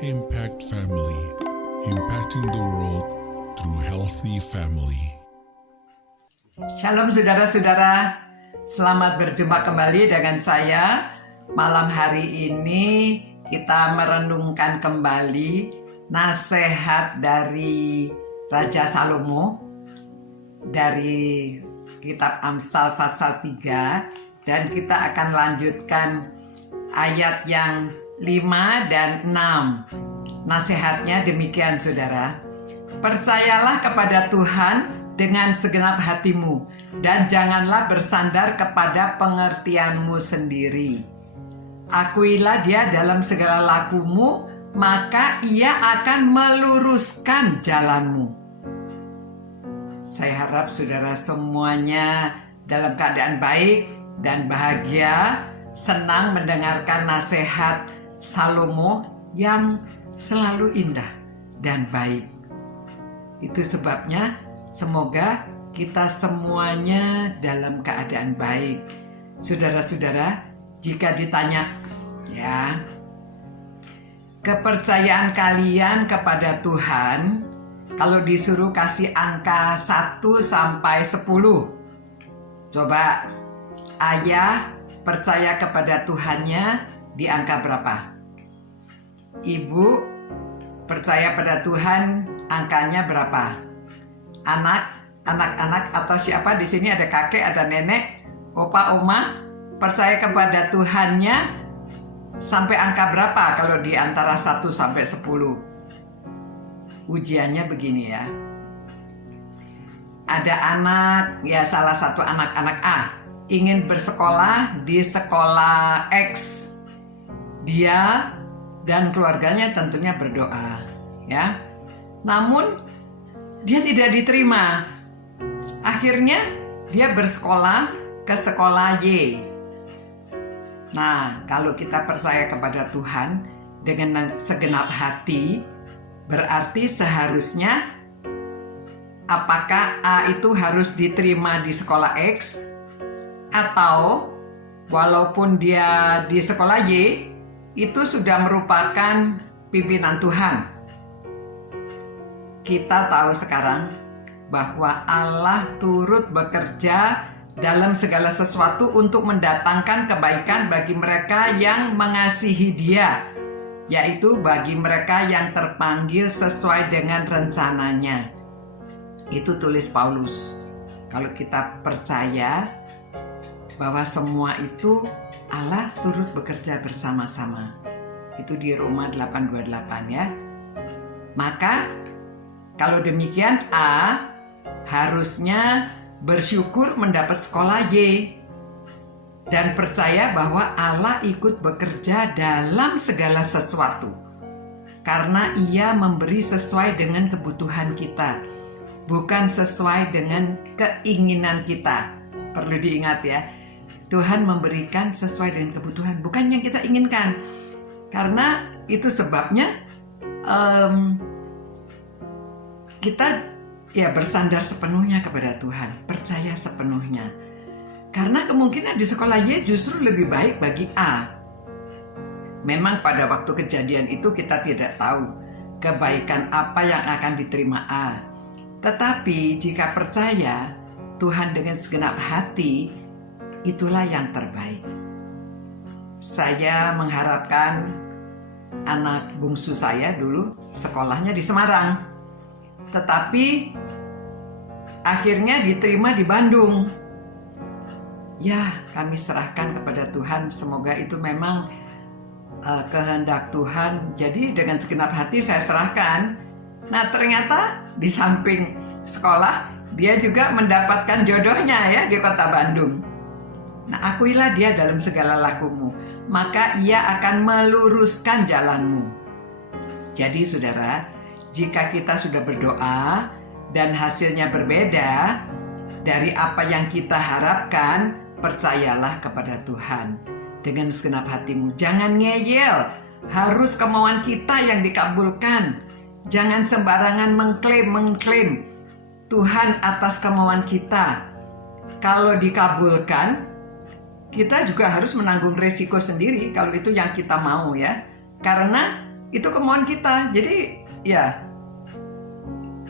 Impact Family, impacting the world through healthy family. Shalom saudara-saudara, selamat berjumpa kembali dengan saya. Malam hari ini kita merenungkan kembali nasihat dari Raja Salomo dari kitab Amsal pasal 3, dan kita akan lanjutkan ayat yang 5 dan 6. Nasihatnya demikian saudara. Percayalah kepada Tuhan dengan segenap hatimu, dan janganlah bersandar kepada pengertianmu sendiri. Akuilah dia dalam segala lakumu, maka ia akan meluruskan jalanmu. Saya harap saudara semuanya dalam keadaan baik dan bahagia, senang mendengarkan nasihat Salomo yang selalu indah dan baik. Itu sebabnya semoga kita semuanya dalam keadaan baik. Saudara-saudara, jika ditanya, ya, kepercayaan kalian kepada Tuhan, kalau disuruh kasih angka 1 sampai 10, coba ayah percaya kepada Tuhannya di angka berapa? Ibu percaya pada Tuhan angkanya berapa? Anak-anak atau siapa di sini, ada kakek, ada nenek, opa, oma, percaya kepada Tuhannya sampai angka berapa kalau di antara 1 sampai 10? Ujiannya begini ya. Ada anak, ya salah satu anak A ingin bersekolah di sekolah X. Dia dan keluarganya tentunya berdoa, ya. Namun dia tidak diterima. Akhirnya dia bersekolah ke sekolah Y. Nah, kalau kita percaya kepada Tuhan dengan segenap hati, berarti seharusnya apakah A itu harus diterima di sekolah X, atau walaupun dia di sekolah Y itu sudah merupakan pimpinan Tuhan. Kita tahu sekarang bahwa Allah turut bekerja dalam segala sesuatu untuk mendatangkan kebaikan bagi mereka yang mengasihi Dia, yaitu bagi mereka yang terpanggil sesuai dengan rencananya. Itu tulis Paulus. Kalau kita percaya bahwa semua itu Allah turut bekerja bersama-sama. Itu di Roma 8:28 ya. Maka kalau demikian A harusnya bersyukur mendapat sekolah Y dan percaya bahwa Allah ikut bekerja dalam segala sesuatu, karena Ia memberi sesuai dengan kebutuhan kita, bukan sesuai dengan keinginan kita. Perlu diingat ya, Tuhan memberikan sesuai dengan kebutuhan, bukan yang kita inginkan. Karena itu sebabnya kita ya bersandar sepenuhnya kepada Tuhan, percaya sepenuhnya. Karena kemungkinan di sekolah Y justru lebih baik bagi A. Memang pada waktu kejadian itu kita tidak tahu kebaikan apa yang akan diterima A. Tetapi jika percaya Tuhan dengan segenap hati, itulah yang terbaik. Saya mengharapkan anak bungsu saya dulu sekolahnya di Semarang, tetapi akhirnya diterima di Bandung. Ya, kami serahkan kepada Tuhan, semoga itu memang kehendak Tuhan. Jadi dengan segenap hati saya serahkan. Nah, ternyata di samping sekolah dia juga mendapatkan jodohnya ya di kota Bandung. Nah, akuilah dia dalam segala lakumu, maka ia akan meluruskan jalanmu. Jadi saudara, jika kita sudah berdoa dan hasilnya berbeda dari apa yang kita harapkan, percayalah kepada Tuhan dengan segenap hatimu. Jangan ngeyel, harus kemauan kita yang dikabulkan. Jangan sembarangan mengklaim Tuhan atas kemauan kita. Kalau dikabulkan, kita juga harus menanggung resiko sendiri kalau itu yang kita mau ya. Karena Itu kemauan kita. Jadi ya,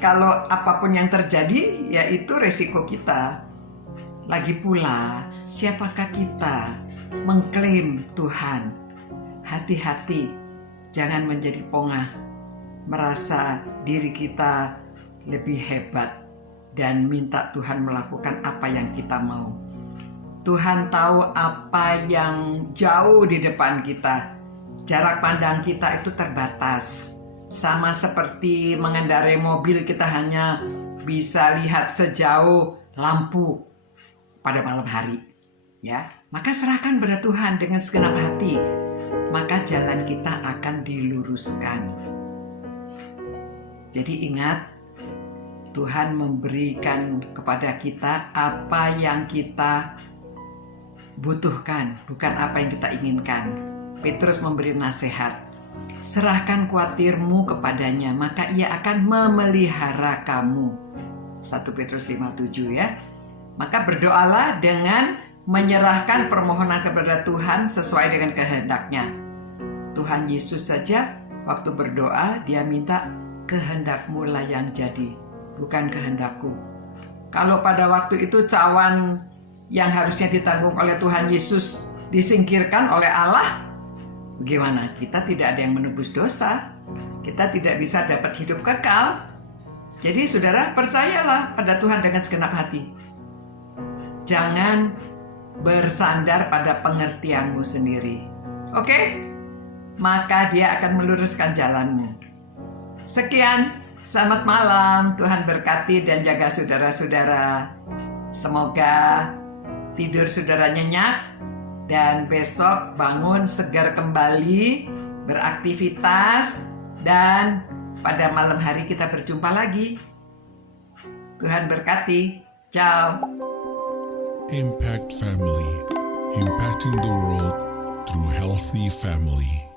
kalau apapun yang terjadi, ya itu resiko kita. Lagi pula, siapakah kita mengklaim Tuhan? Hati-hati, jangan menjadi pongah, merasa diri kita lebih hebat dan minta Tuhan melakukan apa yang kita mau. Tuhan tahu apa yang jauh di depan kita. Jarak pandang kita itu terbatas. Sama seperti mengendarai mobil, kita hanya bisa lihat sejauh lampu pada malam hari. Ya, maka serahkan pada Tuhan dengan segenap hati. Maka jalan kita akan diluruskan. Jadi ingat, Tuhan memberikan kepada kita apa yang kita butuhkan, bukan apa yang kita inginkan. Petrus memberi nasihat, serahkan khawatirmu kepadanya, maka ia akan memelihara kamu. 1 Petrus 5:7 ya. Maka berdoalah dengan menyerahkan permohonan kepada Tuhan sesuai dengan kehendaknya. Tuhan Yesus saja waktu berdoa, dia minta kehendakmu lah yang jadi, bukan kehendakku. Kalau pada waktu itu cawan yang harusnya ditanggung oleh Tuhan Yesus disingkirkan oleh Allah, bagaimana? Kita tidak ada yang menebus dosa. Kita tidak bisa dapat hidup kekal. Jadi saudara, percayalah pada Tuhan dengan segenap hati. Jangan bersandar pada pengertianmu sendiri. Oke? Maka dia akan meluruskan jalanmu. Sekian, selamat malam. Tuhan berkati dan jaga saudara-saudara. Semoga tidur saudara nyenyak dan besok bangun segar kembali, beraktivitas, dan pada malam hari kita berjumpa lagi. Tuhan berkati. Ciao. Impact Family, impacting the world through healthy family.